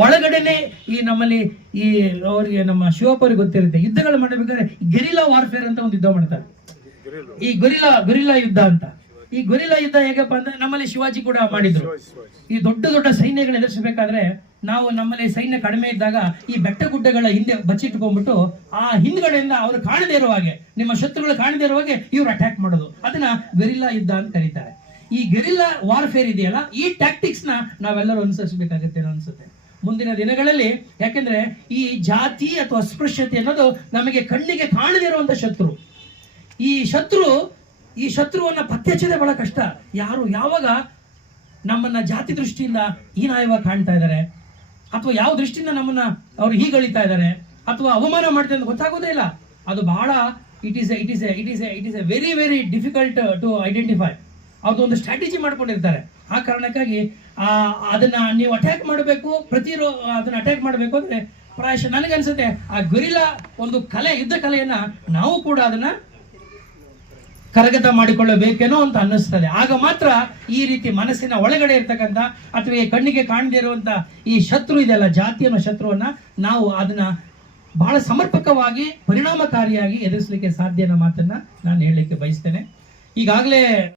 ಒಳಗಡೆನೆ ಈ ನಮ್ಮಲ್ಲಿ ಈ ಅವರಿಗೆ ನಮ್ಮ ಶಿವಪ್ಪರಿಗೆ ಗೊತ್ತಿರುತ್ತೆ, ಯುದ್ಧಗಳು ಮಾಡಬೇಕಾದ್ರೆ ಗೆರಿಲ್ಲಾ ವಾರ್ಫೇರ್ ಅಂತ ಒಂದು ಯುದ್ಧ ಮಾಡ್ತಾರೆ. ಈ ಗೊರಿಲ್ಲಾ ಯುದ್ಧ ಅಂತ. ಈ ಗೊರಿಲ್ಲಾ ಯುದ್ಧ ಹೇಗಪ್ಪ ಅಂದ್ರೆ ನಮ್ಮಲ್ಲಿ ಶಿವಾಜಿ ಕೂಡ ಮಾಡಿದ್ರು. ಈ ದೊಡ್ಡ ದೊಡ್ಡ ಸೈನ್ಯಗಳನ್ನ ಎದುರಿಸಬೇಕಾದ್ರೆ ನಾವು ನಮ್ಮಲ್ಲಿ ಸೈನ್ಯ ಕಡಿಮೆ ಇದ್ದಾಗ ಈ ಬೆಟ್ಟ ಗುಡ್ಡಗಳ ಹಿಂದೆ ಬಚ್ಚಿಟ್ಕೊಂಡ್ಬಿಟ್ಟು ಆ ಹಿಂದ್ಗಡೆಯಿಂದ ಅವರು ಕಾಣದೇ ಇರುವ ಹಾಗೆ, ನಿಮ್ಮ ಶತ್ರುಗಳು ಕಾಣದೇ ಇರುವ ಹಾಗೆ ಇವ್ರು ಅಟ್ಯಾಕ್ ಮಾಡೋದು. ಅದನ್ನ ಗೆರಿಲ್ಲಾ ಯುದ್ಧ ಅಂತ ಕರೀತಾರೆ. ಈ ಗೆರಿಲ್ಲಾ ವಾರ್ಫೇರ್ ಇದೆಯಲ್ಲ, ಈ ಟ್ಯಾಕ್ಟಿಕ್ಸ್ ನ ನಾವೆಲ್ಲರೂ ಅನುಸರಿಸಬೇಕಾಗುತ್ತೆ ಅನ್ಸುತ್ತೆ ಮುಂದಿನ ದಿನಗಳಲ್ಲಿ. ಯಾಕೆಂದ್ರೆ ಈ ಜಾತಿ ಅಥವಾ ಅಸ್ಪೃಶ್ಯತೆ ಅನ್ನೋದು ನಮಗೆ ಕಣ್ಣಿಗೆ ಕಾಣದೇ ಇರುವಂತ ಶತ್ರು. ಈ ಶತ್ರುವನ್ನ ಪತ್ತೆ ಹಚ್ಚೋದೇ ಬಹಳ ಕಷ್ಟ. ಯಾವಾಗ ನಮ್ಮನ್ನ ಜಾತಿ ದೃಷ್ಟಿಯಿಂದ ಹೀನಾಯವಾಗಿ ಕಾಣ್ತಾ ಇದ್ದಾರೆ, ಅಥವಾ ಯಾವ ದೃಷ್ಟಿಯಿಂದ ನಮ್ಮನ್ನ ಅವ್ರು ಹೀಗಳಿತಾ ಇದ್ದಾರೆ, ಅಥವಾ ಅವಮಾನ ಮಾಡ್ತಾರೆ ಅಂತ ಗೊತ್ತಾಗೋದೇ ಇಲ್ಲ. ಅದು ಬಹಳ it is a very very difficult to identify. ಅವ್ರದ್ದು ಒಂದು ಸ್ಟ್ರಾಟಜಿ ಮಾಡ್ಕೊಂಡಿರ್ತಾರೆ. ಆ ಕಾರಣಕ್ಕಾಗಿ ಅದನ್ನ ನೀವು ಅಟ್ಯಾಕ್ ಮಾಡಬೇಕು, ಅದನ್ನ ಅಟ್ಯಾಕ್ ಮಾಡಬೇಕು ಅಂದ್ರೆ ಪ್ರಾಯಶಃ ನನಗನ್ಸುತ್ತೆ ಆ ಗೊರಿಲ್ಲಾ ಒಂದು ಕಲೆ, ಯುದ್ಧ ಕಲೆಯನ್ನ ನಾವು ಕೂಡ ಅದನ್ನ ಕರಗತ ಮಾಡಿಕೊಳ್ಳಬೇಕೇನೋ ಅಂತ ಅನ್ನಿಸ್ತದೆ. ಆಗ ಮಾತ್ರ ಈ ರೀತಿ ಮನಸ್ಸಿನ ಒಳಗಡೆ ಇರ್ತಕ್ಕಂಥ ಅಥವಾ ಈ ಕಣ್ಣಿಗೆ ಕಾಣದೇ ಇರುವಂತ ಈ ಶತ್ರು ಇದೆಯಲ್ಲ, ಜಾತಿ ಅನ್ನೋ ಶತ್ರುವನ್ನ ನಾವು ಅದನ್ನ ಬಹಳ ಸಮರ್ಪಕವಾಗಿ ಪರಿಣಾಮಕಾರಿಯಾಗಿ ಎದುರಿಸಲಿಕ್ಕೆ ಸಾಧ್ಯ ಅನ್ನೋ ಮಾತನ್ನ ನಾನು ಹೇಳಲಿಕ್ಕೆ ಬಯಸ್ತೇನೆ. ಈಗಾಗಲೇ